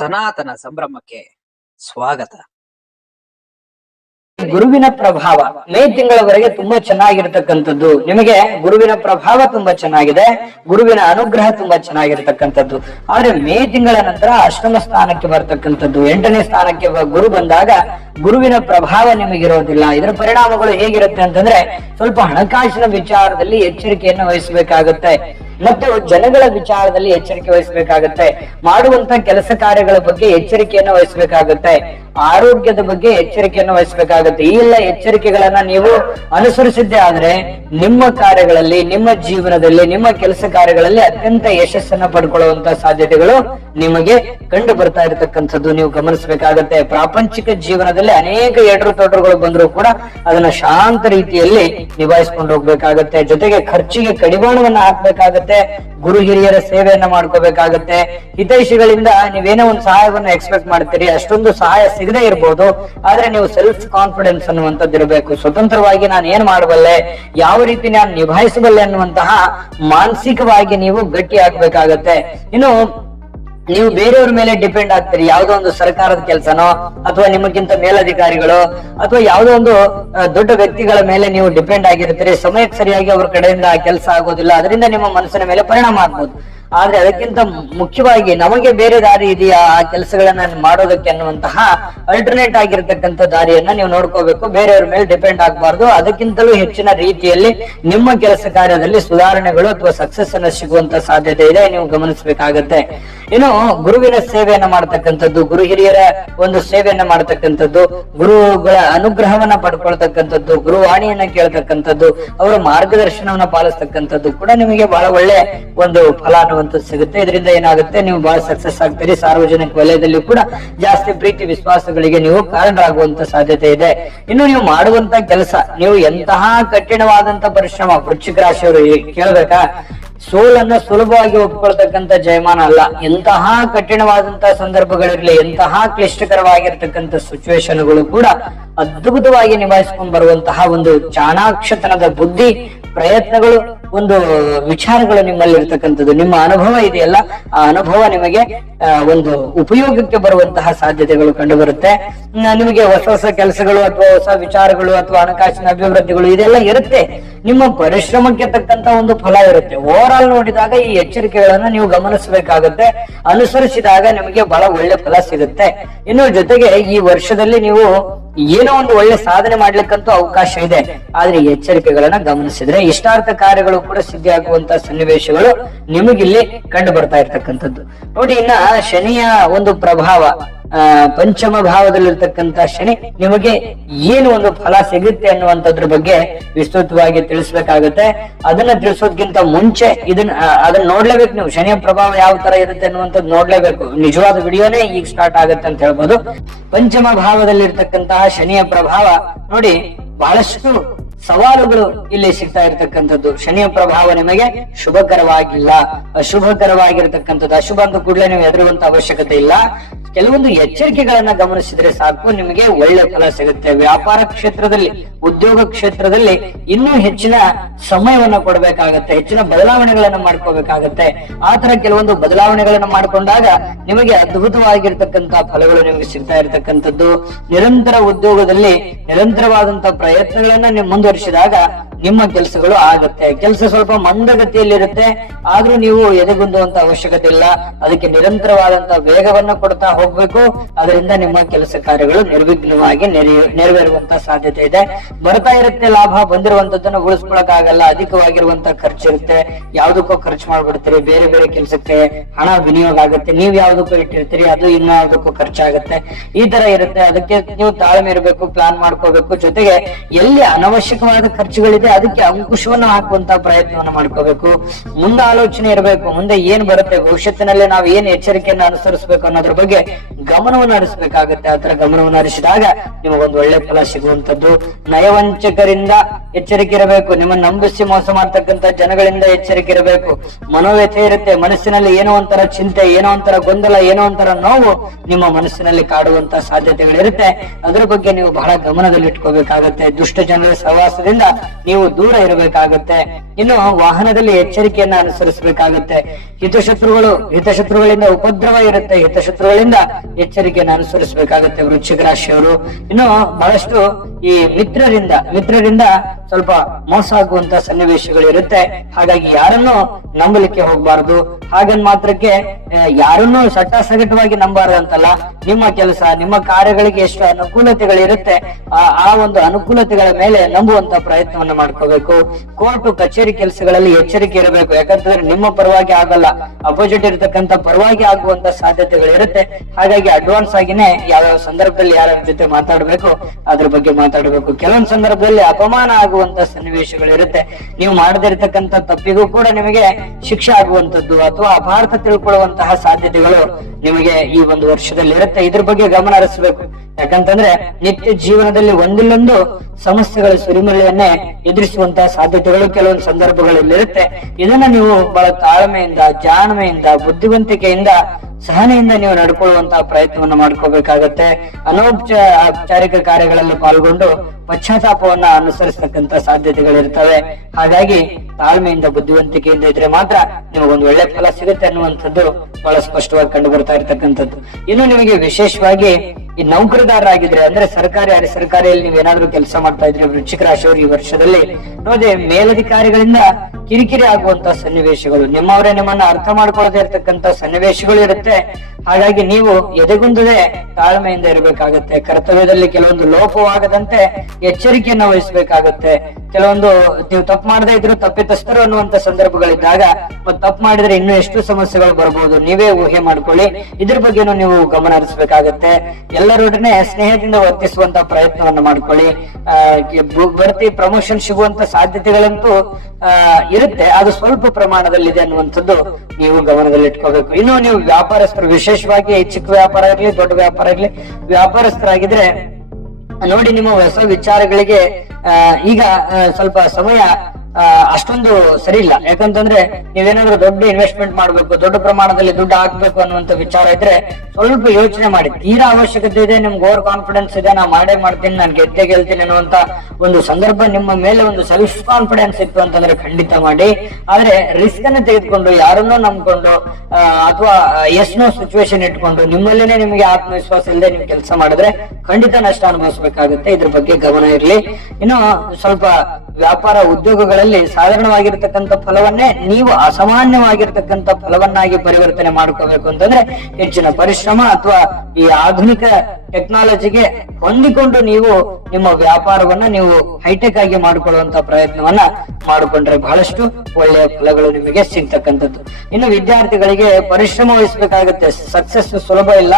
ಸನಾತನ ಸಂಭ್ರಮಕ್ಕೆ ಸ್ವಾಗತ. ಗುರುವಿನ ಪ್ರಭಾವ ಮೇ ತಿಂಗಳವರೆಗೆ ತುಂಬಾ ಚೆನ್ನಾಗಿರ್ತಕ್ಕಂಥದ್ದು. ನಿಮಗೆ ಗುರುವಿನ ಪ್ರಭಾವ ತುಂಬಾ ಚೆನ್ನಾಗಿದೆ, ಗುರುವಿನ ಅನುಗ್ರಹ ತುಂಬಾ ಚೆನ್ನಾಗಿರ್ತಕ್ಕಂಥದ್ದು. ಆದ್ರೆ ಮೇ ತಿಂಗಳ ನಂತರ ಅಷ್ಟಮ ಸ್ಥಾನಕ್ಕೆ ಬರ್ತಕ್ಕಂಥದ್ದು, 8ನೇ ಸ್ಥಾನಕ್ಕೆ ಗುರು ಬಂದಾಗ ಗುರುವಿನ ಪ್ರಭಾವ ನಿಮಗಿರೋದಿಲ್ಲ. ಇದರ ಪರಿಣಾಮಗಳು ಹೇಗಿರುತ್ತೆ ಅಂತಂದ್ರೆ ಸ್ವಲ್ಪ ಹಣಕಾಸಿನ ವಿಚಾರದಲ್ಲಿ ಎಚ್ಚರಿಕೆಯನ್ನು ವಹಿಸಬೇಕಾಗುತ್ತೆ, ಮತ್ತು ಜನಗಳ ವಿಚಾರದಲ್ಲಿ ಎಚ್ಚರಿಕೆ ವಹಿಸಬೇಕಾಗುತ್ತೆ, ಮಾಡುವಂತ ಕೆಲಸ ಕಾರ್ಯಗಳ ಬಗ್ಗೆ ಎಚ್ಚರಿಕೆಯನ್ನು ವಹಿಸಬೇಕಾಗುತ್ತೆ, ಆರೋಗ್ಯದ ಬಗ್ಗೆ ಎಚ್ಚರಿಕೆಯನ್ನು ವಹಿಸಬೇಕಾಗುತ್ತೆ. ಈ ಎಲ್ಲ ಎಚ್ಚರಿಕೆಗಳನ್ನ ನೀವು ಅನುಸರಿಸಿದ್ದೇ ಆದ್ರೆ ನಿಮ್ಮ ಕಾರ್ಯಗಳಲ್ಲಿ, ನಿಮ್ಮ ಜೀವನದಲ್ಲಿ, ನಿಮ್ಮ ಕೆಲಸ ಕಾರ್ಯಗಳಲ್ಲಿ ಅತ್ಯಂತ ಯಶಸ್ಸನ್ನ ಪಡ್ಕೊಳ್ಳುವಂತ ಸಾಧ್ಯತೆಗಳು ನಿಮಗೆ ಕಂಡು ಬರ್ತಾ ಇರತಕ್ಕಂಥದ್ದು ನೀವು ಗಮನಿಸಬೇಕಾಗತ್ತೆ. ಪ್ರಾಪಂಚಿಕ ಜೀವನದಲ್ಲಿ ಅನೇಕ ಎಡರು ತೊಡರುಗಳು ಬಂದರೂ ಕೂಡ ಅದನ್ನ ಶಾಂತ ರೀತಿಯಲ್ಲಿ ನಿಭಾಯಿಸ್ಕೊಂಡು ಹೋಗ್ಬೇಕಾಗತ್ತೆ. ಜೊತೆಗೆ ಖರ್ಚಿಗೆ ಕಡಿವಾಣವನ್ನ ಹಾಕ್ಬೇಕಾಗತ್ತೆ, ಗುರು ಹಿರಿಯರ ಸೇವೆಯನ್ನ ಮಾಡ್ಕೋಬೇಕಾಗತ್ತೆ. ಹಿತೈಷಿಗಳಿಂದ ನೀವೇನೋ ಒಂದು ಸಹಾಯವನ್ನ ಎಕ್ಸ್ಪೆಕ್ಟ್ ಮಾಡ್ತೀರಿ, ಅಷ್ಟೊಂದು ಸಹಾಯ ಸಿಗದೇ ಇರ್ಬೋದು, ಆದ್ರೆ ನೀವು ಸೆಲ್ಫ್ ಕಾನ್ಫಿಡೆನ್ಸ್ ಅನ್ನುವಂಥದ್ದು ಇರಬೇಕು. ಸ್ವತಂತ್ರವಾಗಿ ನಾನು ಏನ್ ಮಾಡಬಲ್ಲೆ, ಯಾವ ರೀತಿ ನಾನು ನಿಭಾಯಿಸಬಲ್ಲೆ ಅನ್ನುವಂತಹ ಮಾನಸಿಕವಾಗಿ ನೀವು ಗಟ್ಟಿ ಆಗ್ಬೇಕಾಗತ್ತೆ. ಇನ್ನು ನೀವು ಬೇರೆಯವ್ರ ಮೇಲೆ ಡಿಪೆಂಡ್ ಆಗ್ತೀರಿ, ಯಾವುದೋ ಒಂದು ಸರ್ಕಾರದ ಕೆಲಸನೋ ಅಥವಾ ನಿಮಗಿಂತ ಮೇಲಧಿಕಾರಿಗಳು ಅಥವಾ ಯಾವುದೋ ಒಂದು ದೊಡ್ಡ ವ್ಯಕ್ತಿಗಳ ಮೇಲೆ ನೀವು ಡಿಪೆಂಡ್ ಆಗಿರ್ತೀರಿ. ಸಮಯಕ್ಕೆ ಸರಿಯಾಗಿ ಅವ್ರ ಕಡೆಯಿಂದ ಕೆಲಸ ಆಗೋದಿಲ್ಲ, ಅದರಿಂದ ನಿಮ್ಮ ಮನಸ್ಸಿನ ಮೇಲೆ ಪರಿಣಾಮ ಆಗ್ಬೋದು. ಆದ್ರೆ ಅದಕ್ಕಿಂತ ಮುಖ್ಯವಾಗಿ ನಮಗೆ ಬೇರೆ ದಾರಿ ಇದೆಯಾ ಆ ಕೆಲಸಗಳನ್ನ ಮಾಡೋದಕ್ಕೆ ಅನ್ನುವಂತಹ ಅಲ್ಟರ್ನೇಟ್ ಆಗಿರ್ತಕ್ಕಂಥ ದಾರಿಯನ್ನ ನೀವು ನೋಡ್ಕೋಬೇಕು. ಬೇರೆಯವ್ರ ಮೇಲೆ ಡಿಪೆಂಡ್ ಆಗಬಾರ್ದು. ಅದಕ್ಕಿಂತಲೂ ಹೆಚ್ಚಿನ ರೀತಿಯಲ್ಲಿ ನಿಮ್ಮ ಕೆಲಸ ಕಾರ್ಯದಲ್ಲಿ ಸುಧಾರಣೆಗಳು ಅಥವಾ ಸಕ್ಸಸ್ ಅನ್ನ ಸಿಗುವಂತ ಸಾಧ್ಯತೆ ಇದೆ, ನೀವು ಗಮನಿಸಬೇಕಾಗತ್ತೆ. ಇನ್ನು ಗುರುವಿನ ಸೇವೆಯನ್ನ ಮಾಡ್ತಕ್ಕಂಥದ್ದು, ಗುರು ಹಿರಿಯರ ಒಂದು ಸೇವೆಯನ್ನ ಮಾಡ್ತಕ್ಕಂಥದ್ದು, ಗುರುಗಳ ಅನುಗ್ರಹವನ್ನ ಪಡ್ಕೊಳ್ತಕ್ಕಂಥದ್ದು, ಗುರುವಾಣಿಯನ್ನ ಕೇಳ್ತಕ್ಕಂಥದ್ದು, ಅವರ ಮಾರ್ಗದರ್ಶನವನ್ನ ಪಾಲಿಸ್ತಕ್ಕಂಥದ್ದು ಕೂಡ ನಿಮಗೆ ಬಹಳ ಒಳ್ಳೆ ಒಂದು ಫಲ ಅನ್ನುವಂಥದ್ದು ಸಿಗುತ್ತೆ. ಇದರಿಂದ ಏನಾಗುತ್ತೆ, ನೀವು ಬಹಳ ಸಕ್ಸಸ್ ಆಗ್ತೀರಿ. ಸಾರ್ವಜನಿಕ ವಲಯದಲ್ಲಿ ಕೂಡ ಜಾಸ್ತಿ ಪ್ರೀತಿ ವಿಶ್ವಾಸಗಳಿಗೆ ನೀವು ಕಾರಣರಾಗುವಂತ ಸಾಧ್ಯತೆ ಇದೆ. ಇನ್ನು ನೀವು ಮಾಡುವಂತ ಕೆಲಸ, ನೀವು ಎಂತಹ ಕಠಿಣವಾದಂತ ಪರಿಶ್ರಮ, ವೃಶ್ಚಿಕ ರಾಶಿಯವರು ಕೇಳ್ಬೇಕಾ, ಸೋಲನ್ನ ಸುಲಭವಾಗಿ ಒಪ್ಕೊಳ್ತಕ್ಕಂಥ ಜಯಮಾನ ಅಲ್ಲ. ಎಂತಹ ಕಠಿಣವಾದಂತಹ ಸಂದರ್ಭಗಳಿರ್ಲಿ, ಎಂತಹ ಕ್ಲಿಷ್ಟಕರವಾಗಿರ್ತಕ್ಕಂಥ ಸಿಚುವೇಶನ್ಗಳು ಕೂಡ ಅದ್ಭುತವಾಗಿ ನಿಭಾಯಿಸ್ಕೊಂಡ್ ಬರುವಂತಹ ಒಂದು ಚಾಣಾಕ್ಷತನದ ಬುದ್ಧಿ, ಪ್ರಯತ್ನಗಳು, ಒಂದು ವಿಚಾರಗಳು ನಿಮ್ಮಲ್ಲಿ ಇರ್ತಕ್ಕಂಥದ್ದು. ನಿಮ್ಮ ಅನುಭವ ಇದೆಯಲ್ಲ, ಆ ಅನುಭವ ನಿಮಗೆ ಒಂದು ಉಪಯೋಗಕ್ಕೆ ಬರುವಂತಹ ಸಾಧ್ಯತೆಗಳು ಕಂಡು ಬರುತ್ತೆ. ನಿಮಗೆ ಹೊಸ ಹೊಸ ಕೆಲಸಗಳು ಅಥವಾ ಹೊಸ ವಿಚಾರಗಳು ಅಥವಾ ಹಣಕಾಸಿನ ಅಭಿವೃದ್ಧಿಗಳು ಇದೆಲ್ಲ ಇರುತ್ತೆ. ನಿಮ್ಮ ಪರಿಶ್ರಮಕ್ಕೆ ತಕ್ಕಂತ ಒಂದು ಫಲ ಇರುತ್ತೆ. ಓವರ್ ಆಲ್ ನೋಡಿದಾಗ ಈ ಎಚ್ಚರಿಕೆಗಳನ್ನ ನೀವು ಗಮನಿಸಬೇಕಾಗತ್ತೆ. ಅನುಸರಿಸಿದಾಗ ನಿಮಗೆ ಬಹಳ ಒಳ್ಳೆ ಫಲ ಸಿಗುತ್ತೆ. ಇನ್ನು ಜೊತೆಗೆ ಈ ವರ್ಷದಲ್ಲಿ ನೀವು ಏನೋ ಒಂದು ಒಳ್ಳೆ ಸಾಧನೆ ಮಾಡ್ಲಿಕ್ಕಂತೂ ಅವಕಾಶ ಇದೆ, ಆದ್ರೆ ಈ ಎಚ್ಚರಿಕೆಗಳನ್ನ ಗಮನಿಸಿದ್ರೆ ಇಷ್ಟಾರ್ಥ ಕಾರ್ಯಗಳು ಕೂಡ ಸಿದ್ಧಿ ಆಗುವಂತ ಸನ್ನಿವೇಶಗಳು ನಿಮಗಿಲ್ಲಿ ಕಂಡು ಬರ್ತಾ ಇರ್ತಕ್ಕಂಥದ್ದು. ನೋಡಿ, ಇನ್ನ ಶನಿಯ ಒಂದು ಪ್ರಭಾವ, ಪಂಚಮ ಭಾವದಲ್ಲಿರ್ತಕ್ಕಂಥ ಶನಿ ನಿಮಗೆ ಏನು ಒಂದು ಫಲ ಸಿಗುತ್ತೆ ಅನ್ನುವಂಥದ್ರ ಬಗ್ಗೆ ವಿಸ್ತೃತವಾಗಿ ತಿಳಿಸ್ಬೇಕಾಗತ್ತೆ. ಅದನ್ನ ತಿಳಿಸೋದ್ಕಿಂತ ಮುಂಚೆ ಅದನ್ನ ನೋಡ್ಲೇಬೇಕು ನೀವು. ಶನಿಯ ಪ್ರಭಾವ ಯಾವ ತರ ಇರುತ್ತೆ ಅನ್ನುವಂಥದ್ದು ನೋಡ್ಲೇಬೇಕು. ನಿಜವಾದ ವಿಡಿಯೋನೇ ಈಗ ಸ್ಟಾರ್ಟ್ ಆಗುತ್ತೆ ಅಂತ ಹೇಳ್ಬೋದು. ಪಂಚಮ ಭಾವದಲ್ಲಿರ್ತಕ್ಕಂತಹ ಶನಿಯ ಪ್ರಭಾವ ನೋಡಿ, ಬಹಳಷ್ಟು ಸವಾಲುಗಳು ಇಲ್ಲಿ ಸಿಗ್ತಾ ಇರ್ತಕ್ಕಂಥದ್ದು. ಶನಿಯ ಪ್ರಭಾವ ನಿಮಗೆ ಶುಭಕರವಾಗಿಲ್ಲ, ಅಶುಭಕರವಾಗಿರ್ತಕ್ಕಂಥದ್ದು. ಅಶುಭ ಅಂತ ಕೂಡಲೇ ನೀವು ಹೆದರುವಂತ ಅವಶ್ಯಕತೆ ಇಲ್ಲ. ಕೆಲವೊಂದು ಎಚ್ಚರಿಕೆಗಳನ್ನ ಗಮನಿಸಿದ್ರೆ ಸಾಕು, ನಿಮಗೆ ಒಳ್ಳೆ ಫಲ ಸಿಗುತ್ತೆ. ವ್ಯಾಪಾರ ಕ್ಷೇತ್ರದಲ್ಲಿ, ಉದ್ಯೋಗ ಕ್ಷೇತ್ರದಲ್ಲಿ ಇನ್ನೂ ಹೆಚ್ಚಿನ ಸಮಯವನ್ನ ಕೊಡಬೇಕಾಗತ್ತೆ, ಹೆಚ್ಚಿನ ಬದಲಾವಣೆಗಳನ್ನ ಮಾಡ್ಕೋಬೇಕಾಗತ್ತೆ. ಆತರ ಕೆಲವೊಂದು ಬದಲಾವಣೆಗಳನ್ನ ಮಾಡ್ಕೊಂಡಾಗ ನಿಮಗೆ ಅದ್ಭುತವಾಗಿರ್ತಕ್ಕಂಥ ಫಲಗಳು ನಿಮಗೆ ಸಿಗ್ತಾ ಇರ್ತಕ್ಕಂಥದ್ದು. ನಿರಂತರ ಉದ್ಯೋಗದಲ್ಲಿ ನಿರಂತರವಾದಂತ ಪ್ರಯತ್ನಗಳನ್ನ ನೀವು ಮುಂದುವರಿಸಿದಾಗ ನಿಮ್ಮ ಕೆಲಸಗಳು ಆಗತ್ತೆ. ಕೆಲಸ ಸ್ವಲ್ಪ ಮಂದಗತಿಯಲ್ಲಿರುತ್ತೆ, ಆದ್ರೂ ನೀವು ಎದೆಗುಂದುವಂತ ಅವಶ್ಯಕತೆ ಇಲ್ಲ. ಅದಕ್ಕೆ ನಿರಂತರವಾದಂತ ವೇಗವನ್ನ ಕೊಡ್ತಾ ಹೋಗ್ಬೇಕು. ಅದರಿಂದ ನಿಮ್ಮ ಕೆಲಸ ಕಾರ್ಯಗಳು ನಿರ್ವಿಘ್ನವಾಗಿ ನೆರವೇರುವಂತ ಸಾಧ್ಯತೆ ಇದೆ. ಬರ್ತಾ ಇರುತ್ತೆ ಲಾಭ, ಬಂದಿರುವಂತದ್ದನ್ನ ಉಳಿಸ್ಕೊಳಕ್ ಆಗಲ್ಲ. ಅಧಿಕವಾಗಿರುವಂತ ಖರ್ಚಿರುತ್ತೆ, ಯಾವ್ದಕ್ಕೋ ಖರ್ಚು ಮಾಡ್ಬಿಡ್ತೀರಿ, ಬೇರೆ ಬೇರೆ ಕೆಲಸಕ್ಕೆ ಹಣ ವಿನಿಯೋಗ ಆಗುತ್ತೆ. ನೀವ್ ಯಾವ್ದಕ್ಕೂ ಇಟ್ಟಿರ್ತೀರಿ, ಅದು ಇನ್ಯಾವ್ದಕ್ಕೂ ಖರ್ಚಾಗುತ್ತೆ. ಈ ತರ ಇರುತ್ತೆ. ಅದಕ್ಕೆ ನೀವು ತಾಳ್ಮೆ ಇರಬೇಕು, ಪ್ಲಾನ್ ಮಾಡ್ಕೋಬೇಕು. ಜೊತೆಗೆ ಎಲ್ಲಿ ಅನವಶ್ಯಕವಾದ ಖರ್ಚುಗಳಿದೆ ಅದಕ್ಕೆ ಅಂಕುಶವನ್ನು ಹಾಕುವಂತ ಪ್ರಯತ್ನವನ್ನ ಮಾಡ್ಕೋಬೇಕು. ಮುಂದೆ ಆಲೋಚನೆ ಇರಬೇಕು, ಮುಂದೆ ಏನ್ ಬರುತ್ತೆ, ಭವಿಷ್ಯತ್ತಿನಲ್ಲಿ ನಾವು ಏನ್ ಎಚ್ಚರಿಕೆಯನ್ನು ಅನುಸರಿಸಬೇಕು ಅನ್ನೋದ್ರ ಬಗ್ಗೆ ಗಮನವನ್ನು ಹರಿಸಬೇಕಾಗುತ್ತೆ. ಆತರ ಗಮನವನ್ನು ಹರಿಸಿದಾಗ ನಿಮಗೊಂದು ಒಳ್ಳೆ ಫಲ ಸಿಗುವಂತದ್ದು. ನಯವಂಚಕರಿಂದ ಎಚ್ಚರಿಕೆ ಇರಬೇಕು. ನಿಮ್ಮನ್ನು ನಂಬಿಸಿ ಮೋಸ ಮಾಡ್ತಕ್ಕಂಥ ಜನಗಳಿಂದ ಎಚ್ಚರಿಕೆ ಇರಬೇಕು. ಮನೋವ್ಯಥೆ ಇರುತ್ತೆ, ಮನಸ್ಸಿನಲ್ಲಿ ಏನೋ ಒಂಥರ ಚಿಂತೆ, ಏನೋ ಒಂಥರ ಗೊಂದಲ, ಏನೋ ಒಂಥರ ನೋವು ನಿಮ್ಮ ಮನಸ್ಸಿನಲ್ಲಿ ಕಾಡುವಂತ ಸಾಧ್ಯತೆಗಳಿರುತ್ತೆ. ಅದರ ಬಗ್ಗೆ ನೀವು ಬಹಳ ಗಮನದಲ್ಲಿಟ್ಕೋಬೇಕಾಗತ್ತೆ. ದುಷ್ಟ ಜನರ ಸಹವಾಸದಿಂದ ನೀವು ದೂರ ಇರಬೇಕಾಗತ್ತೆ. ಇನ್ನು ವಾಹನದಲ್ಲಿ ಎಚ್ಚರಿಕೆಯನ್ನ ಅನುಸರಿಸಬೇಕಾಗತ್ತೆ. ಹಿತಶತ್ರುಗಳಿಂದ ಉಪದ್ರವ ಇರುತ್ತೆ. ಹಿತಶತ್ರುಗಳಿಂದ ಎಚ್ಚರಿಕೆಯನ್ನು ಅನುಸರಿಸಬೇಕಾಗುತ್ತೆ ವೃಶ್ಚಿಕ ರಾಶಿಯವರು. ಇನ್ನು ಬಹಳಷ್ಟು ಈ ಮಿತ್ರರಿಂದ ಸ್ವಲ್ಪ ಮೋಸ ಆಗುವಂತ ಸನ್ನಿವೇಶಗಳು ಇರುತ್ತೆ. ಹಾಗಾಗಿ ಯಾರನ್ನು ನಂಬಲಿಕ್ಕೆ ಹೋಗ್ಬಾರ್ದು. ಹಾಗನ್ ಮಾತ್ರಕ್ಕೆ ಯಾರನ್ನು ಸಗಟವಾಗಿ ನಂಬಾರ್ದಂತಲ್ಲ. ನಿಮ್ಮ ಕೆಲಸ ನಿಮ್ಮ ಕಾರ್ಯಗಳಿಗೆ ಎಷ್ಟು ಅನುಕೂಲತೆಗಳಿರುತ್ತೆ ಆ ಒಂದು ಅನುಕೂಲತೆಗಳ ಮೇಲೆ ನಂಬುವಂತ ಪ್ರಯತ್ನವನ್ನ ಮಾಡ್ಕೋಬೇಕು. ಕೋರ್ಟ್ ಕಚೇರಿ ಕೆಲಸಗಳಲ್ಲಿ ಎಚ್ಚರಿಕೆ ಇರಬೇಕು. ಯಾಕಂತಂದ್ರೆ ನಿಮ್ಮ ಪರವಾಗಿ ಆಗಲ್ಲ, ಅಪೋಸಿಟ್ ಇರತಕ್ಕಂತ ಪರವಾಗಿ ಆಗುವಂತ ಸಾಧ್ಯತೆಗಳಿರುತ್ತೆ. ಹಾಗಾಗಿ ಅಡ್ವಾನ್ಸ್ ಆಗಿನೇ ಯಾವ್ಯಾವ ಸಂದರ್ಭದಲ್ಲಿ ಯಾರ ಜೊತೆ ಮಾತಾಡ್ಬೇಕು ಅದ್ರ ಬಗ್ಗೆ ಮಾತಾಡಬೇಕು. ಕೆಲವೊಂದು ಸಂದರ್ಭದಲ್ಲಿ ಅಪಮಾನ ಆಗುವಂತ ಸನ್ನಿವೇಶಗಳಿರುತ್ತೆ. ನೀವು ಮಾಡದಿರ್ತಕ್ಕಂಥ ತಪ್ಪಿಗೂ ಕೂಡ ನಿಮಗೆ ಶಿಕ್ಷೆ ಆಗುವಂತದ್ದು ಅಥವಾ ಅಪಾರ್ಥ ತಿಳ್ಕೊಳ್ಳುವಂತಹ ಸಾಧ್ಯತೆಗಳು ನಿಮಗೆ ಈ ಒಂದು ವರ್ಷದಲ್ಲಿ ಇರುತ್ತೆ. ಇದ್ರ ಬಗ್ಗೆ ಗಮನ ಹರಿಸಬೇಕು. ಯಾಕಂತಂದ್ರೆ ನಿತ್ಯ ಜೀವನದಲ್ಲಿ ಒಂದಿಲ್ಲೊಂದು ಸಮಸ್ಯೆಗಳ ಸುರಿಮಳೆಯನ್ನೇ ಎದುರಿಸುವಂತಹ ಸಾಧ್ಯತೆಗಳು ಕೆಲವೊಂದು ಸಂದರ್ಭಗಳಲ್ಲಿ ಇರುತ್ತೆ. ಇದನ್ನ ನೀವು ಬಹಳ ತಾಳ್ಮೆಯಿಂದ, ಜಾಣ್ಮೆಯಿಂದ, ಬುದ್ಧಿವಂತಿಕೆಯಿಂದ, ಸಹನೆಯಿಂದ ನೀವು ನಡ್ಕೊಳ್ಳುವಂತಹ ಪ್ರಯತ್ನವನ್ನ ಮಾಡ್ಕೋಬೇಕಾಗತ್ತೆ. ಔಪಚಾರಿಕ ಕಾರ್ಯಗಳಲ್ಲಿ ಪಾಲ್ಗೊಂಡು ಪಶ್ಚಾತ್ತಾಪವನ್ನ ಅನುಸರಿಸತಕ್ಕಂತ ಸಾಧ್ಯತೆಗಳಿರ್ತವೆ. ಹಾಗಾಗಿ ತಾಳ್ಮೆಯಿಂದ, ಬುದ್ಧಿವಂತಿಕೆಯಿಂದ ಇದ್ರೆ ಮಾತ್ರ ನಿಮಗೆ ಒಂದು ಒಳ್ಳೆ ಫಲ ಸಿಗುತ್ತೆ ಅನ್ನುವಂಥದ್ದು ಬಹಳ ಸ್ಪಷ್ಟವಾಗಿ ಕಂಡು ಬರ್ತಾ ಇರ್ತಕ್ಕಂಥದ್ದು. ಇನ್ನು ನಿಮಗೆ ವಿಶೇಷವಾಗಿ ಈ ನೌಕರದಾರರಾಗಿದ್ರೆ ಅಂದ್ರೆ ಸರ್ಕಾರಿ ಅರೆ ಸರ್ಕಾರಿಯಲ್ಲಿ ನೀವು ಏನಾದ್ರೂ ಕೆಲಸ ಮಾಡ್ತಾ ಇದ್ರೆ ವೃಶ್ಚಿಕ ರಾಶಿಯವರು ಈ ವರ್ಷದಲ್ಲಿ ನೋಡಿದ್ರೆ ಮೇಲಧಿಕಾರಿಗಳಿಂದ ಕಿರಿಕಿರಿ ಆಗುವಂತ ಸನ್ನಿವೇಶಗಳು, ನಿಮ್ಮವರೇ ನಿಮ್ಮನ್ನ ಅರ್ಥ ಮಾಡ್ಕೊಳ್ಳದೆ ಇರ್ತಕ್ಕಂತ ಸನ್ನಿವೇಶಗಳು ಇರುತ್ತೆ. ಹಾಗಾಗಿ ನೀವು ಎದೆಗುಂದದೆ ತಾಳ್ಮೆಯಿಂದ ಇರಬೇಕಾಗತ್ತೆ. ಕರ್ತವ್ಯದಲ್ಲಿ ಕೆಲವೊಂದು ಲೋಪವಾಗದಂತೆ ಎಚ್ಚರಿಕೆಯನ್ನು ವಹಿಸಬೇಕಾಗತ್ತೆ. ಕೆಲವೊಂದು ನೀವು ತಪ್ಪು ಮಾಡದೇ ಇದ್ರು ತಪ್ಪಿತಸ್ಥರು ಅನ್ನುವಂತ ಸಂದರ್ಭಗಳಿದ್ದಾಗ ತಪ್ಪು ಮಾಡಿದ್ರೆ ಇನ್ನೂ ಎಷ್ಟು ಸಮಸ್ಯೆಗಳು ಬರಬಹುದು ನೀವೇ ಊಹೆ ಮಾಡ್ಕೊಳ್ಳಿ. ಇದ್ರ ಬಗ್ಗೆನೂ ನೀವು ಗಮನ ಹರಿಸಬೇಕಾಗತ್ತೆ. ಎಲ್ಲರೊಡನೆ ಸ್ನೇಹದಿಂದ ವರ್ತಿಸುವಂತ ಪ್ರಯತ್ನವನ್ನ ಮಾಡ್ಕೊಳ್ಳಿ. ಬಡ್ತಿ ಪ್ರಮೋಷನ್ ಸಿಗುವಂತ ಸಾಧ್ಯತೆಗಳಂತೂ ಇರುತ್ತೆ, ಅದು ಸ್ವಲ್ಪ ಪ್ರಮಾಣದಲ್ಲಿದೆ ಅನ್ನುವಂಥದ್ದು ನೀವು ಗಮನದಲ್ಲಿ ಇಟ್ಕೋಬೇಕು. ಇನ್ನು ನೀವು ವ್ಯಾಪಾರಸ್ಥರು, ವಿಶೇಷವಾಗಿ ಚಿಕ್ಕ ವ್ಯಾಪಾರ ಇರ್ಲಿ ದೊಡ್ಡ ವ್ಯಾಪಾರ ಇರ್ಲಿ, ವ್ಯಾಪಾರಸ್ಥರಾಗಿದ್ರೆ ನೋಡಿ ನಿಮ್ಮ ಹೊಸ ವಿಚಾರಗಳಿಗೆ ಈಗ ಸ್ವಲ್ಪ ಸಮಯ ಅಷ್ಟೊಂದು ಸರಿ ಇಲ್ಲ. ಯಾಕಂತಂದ್ರೆ ನೀವೇನಾದ್ರೂ ದೊಡ್ಡ ಇನ್ವೆಸ್ಟ್ಮೆಂಟ್ ಮಾಡ್ಬೇಕು, ದೊಡ್ಡ ಪ್ರಮಾಣದಲ್ಲಿ ದುಡ್ಡು ಹಾಕ್ಬೇಕು ಅನ್ನುವಂತ ವಿಚಾರ ಇದ್ರೆ ಸ್ವಲ್ಪ ಯೋಚನೆ ಮಾಡಿ. ತೀರಾ ಅವಶ್ಯಕತೆ ಇದೆ, ನಿಮ್ಗೆ ಓವರ್ ಕಾನ್ಫಿಡೆನ್ಸ್ ಇದೆ, ನಾ ಮಾಡೇ ಮಾಡ್ತೀನಿ, ನಾನು ಗೆಲ್ತೀನಿ ಅನ್ನುವಂತ ಒಂದು ಸಂದರ್ಭ ನಿಮ್ಮ ಮೇಲೆ ಒಂದು ಸೆಲ್ಫ್ ಕಾನ್ಫಿಡೆನ್ಸ್ ಇತ್ತು ಅಂತಂದ್ರೆ ಖಂಡಿತ ಮಾಡಿ. ಆದ್ರೆ ರಿಸ್ಕ್ ಅನ್ನು ತೆಗೆದುಕೊಂಡು ಯಾರನ್ನೋ ನಂಬ್ಕೊಂಡು ಅಥವಾ ಎಸ್ನೋ ಸಿಚುವೇಶನ್ ಇಟ್ಕೊಂಡು ನಿಮ್ಮಲ್ಲೇನೆ ನಿಮಗೆ ಆತ್ಮವಿಶ್ವಾಸ ಇಲ್ಲದೆ ನೀವು ಕೆಲಸ ಮಾಡಿದ್ರೆ ಖಂಡಿತ ನಷ್ಟ ಅನುಭವಿಸಬೇಕಾಗುತ್ತೆ. ಇದ್ರ ಬಗ್ಗೆ ಗಮನ ಇರ್ಲಿ. ಇನ್ನು ಸ್ವಲ್ಪ ವ್ಯಾಪಾರ ಉದ್ಯೋಗಗಳಲ್ಲಿ ಸಾಧಾರಣವಾಗಿರ್ತಕ್ಕಂಥ ಫಲವನ್ನೇ ನೀವು ಅಸಾಮಾನ್ಯವಾಗಿರ್ತಕ್ಕಂಥ ಫಲವನ್ನಾಗಿ ಪರಿವರ್ತನೆ ಮಾಡ್ಕೋಬೇಕು ಅಂತಂದ್ರೆ ಹೆಚ್ಚಿನ ಪರಿಶ್ರಮ ಅಥವಾ ಈ ಆಧುನಿಕ ಟೆಕ್ನಾಲಜಿಗೆ ಹೊಂದಿಕೊಂಡು ನೀವು ನಿಮ್ಮ ವ್ಯಾಪಾರವನ್ನ ನೀವು ಹೈಟೆಕ್ ಆಗಿ ಮಾಡಿಕೊಳ್ಳುವಂತ ಪ್ರಯತ್ನವನ್ನ ಮಾಡಿಕೊಂಡ್ರೆ ಬಹಳಷ್ಟು ಒಳ್ಳೆಯ ಫಲಗಳು ನಿಮಗೆ ಸಿಗ್ತಕ್ಕಂಥದ್ದು. ಇನ್ನು ವಿದ್ಯಾರ್ಥಿಗಳಿಗೆ ಪರಿಶ್ರಮ ವಹಿಸಬೇಕಾಗುತ್ತೆ. ಸಕ್ಸಸ್ ಸುಲಭ ಇಲ್ಲ,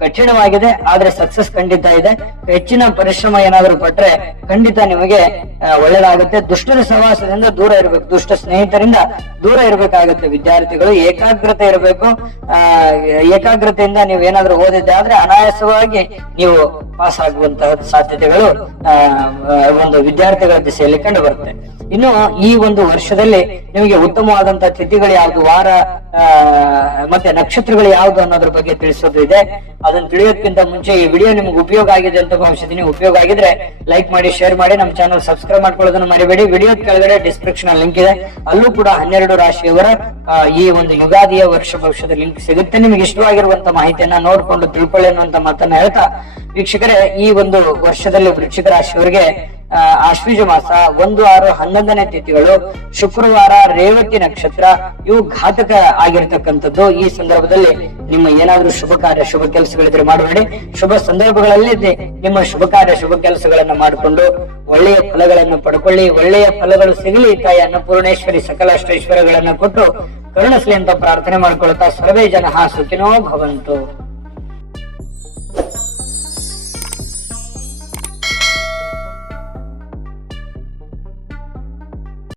ಕಠಿಣವಾಗಿದೆ, ಆದ್ರೆ ಸಕ್ಸಸ್ ಖಂಡಿತ ಇದೆ. ಹೆಚ್ಚಿನ ಪರಿಶ್ರಮ ಏನಾದ್ರೂ ಪಟ್ರೆ ಖಂಡಿತ ನಿಮಗೆ ಒಳ್ಳೇದಾಗುತ್ತೆ. ದುಷ್ಟರ ಸಹವಾಸದಿಂದ ದೂರ ಇರಬೇಕು, ದುಷ್ಟ ಸ್ನೇಹಿತರಿಂದ ದೂರ ಇರಬೇಕಾಗುತ್ತೆ. ವಿದ್ಯಾರ್ಥಿಗಳು ಏಕಾಗ್ರತೆ ಇರಬೇಕು. ಏಕಾಗ್ರತೆಯಿಂದ ನೀವು ಏನಾದ್ರೂ ಓದಿದ್ದೆ ಆದ್ರೆ ಅನಾಯಾಸವಾಗಿ ನೀವು ಪಾಸ್ ಆಗುವಂತಹ ಸಾಧ್ಯತೆಗಳು ಒಂದು ವಿದ್ಯಾರ್ಥಿಗಳ ದಿಸೆಯಲ್ಲಿ ಕಂಡು ಬರುತ್ತೆ. ಇನ್ನು ಈ ಒಂದು ವರ್ಷದಲ್ಲಿ ನಿಮಗೆ ಉತ್ತಮವಾದಂತಹ ತಿಥಿಗಳು ಯಾವ್ದು, ವಾರ ಮತ್ತೆ ನಕ್ಷತ್ರಗಳು ಯಾವ್ದು ಅನ್ನೋದ್ರ ಬಗ್ಗೆ ತಿಳಿಸೋದು ಇದೆ. ಅದನ್ನ ತಿಳಿಯೋದಕ್ಕಿಂತ ಮುಂಚೆ ಈ ವಿಡಿಯೋ ನಿಮ್ಗೆ ಉಪಯೋಗ ಆಗಿದೆ ಅಂತ ಭಾವಿಸಿದೀನಿ. ಉಪಯೋಗ ಆಗಿದ್ರೆ ಲೈಕ್ ಮಾಡಿ, ಶೇರ್ ಮಾಡಿ, ನಮ್ಮ ಚಾನಲ್ ಸಬ್ಸ್ಕ್ರೈಬ್ ಮಾಡ್ಕೊಳ್ಳೋದನ್ನ ಮರಿಬೇಡಿ. ವಿಡಿಯೋದ ಕೆಳಗಡೆ ಡಿಸ್ಕ್ರಿಪ್ಷನ್ ಲಿಂಕ್ ಇದೆ, ಅಲ್ಲೂ ಕೂಡ 12 ರಾಶಿಯವರ ಈ ಒಂದು ಯುಗಾದಿಯ ವರ್ಷ ಭವಿಷ್ಯದ ಲಿಂಕ್ ಸಿಗುತ್ತೆ. ನಿಮ್ಗೆ ಇಷ್ಟವಾಗಿರುವಂತ ಮಾಹಿತಿಯನ್ನ ನೋಡ್ಕೊಂಡು ತಿಳ್ಕೊಳ್ಳಿ ಅನ್ನುವಂತ ಮಾತನ್ನ ಹೇಳ್ತಾ, ವೀಕ್ಷಕರೇ ಈ ಒಂದು ವರ್ಷದಲ್ಲಿ ವೃಶ್ಚಿಕ ರಾಶಿಯವರಿಗೆ ಆಶ್ವೀಜ ಮಾಸ 1, 6, 11ನೇ ತಿಥಿಗಳು, ಶುಕ್ರವಾರ, ರೇವತಿ ನಕ್ಷತ್ರ, ಇವು ಘಾತಕ ಆಗಿರ್ತಕ್ಕಂಥದ್ದು. ಈ ಸಂದರ್ಭದಲ್ಲಿ ನಿಮ್ಮ ಏನಾದ್ರೂ ಶುಭ ಕಾರ್ಯ ಶುಭ ಕೆಲಸಗಳಿದ್ರೆ ಮಾಡಬೇಡಿ. ಶುಭ ಸಂದರ್ಭಗಳಲ್ಲಿ ನಿಮ್ಮ ಶುಭ ಕಾರ್ಯ ಶುಭ ಕೆಲಸಗಳನ್ನ ಮಾಡಿಕೊಂಡು ಒಳ್ಳೆಯ ಫಲಗಳನ್ನು ಪಡ್ಕೊಳ್ಳಿ. ಒಳ್ಳೆಯ ಫಲಗಳು ಸಿಗಲಿ. ತಾಯಿ ಅನ್ನಪೂರ್ಣೇಶ್ವರಿ ಸಕಲ ಅಷ್ಟೈಶ್ವರ್ಯಗಳನ್ನ ಕೊಟ್ಟು ಕರುಣಿಸಲಿ ಅಂತ ಪ್ರಾರ್ಥನೆ ಮಾಡ್ಕೊಳ್ತಾ ಸರ್ವೇ ಜನಃ ಸುಖಿನೋ ಭವಂತು.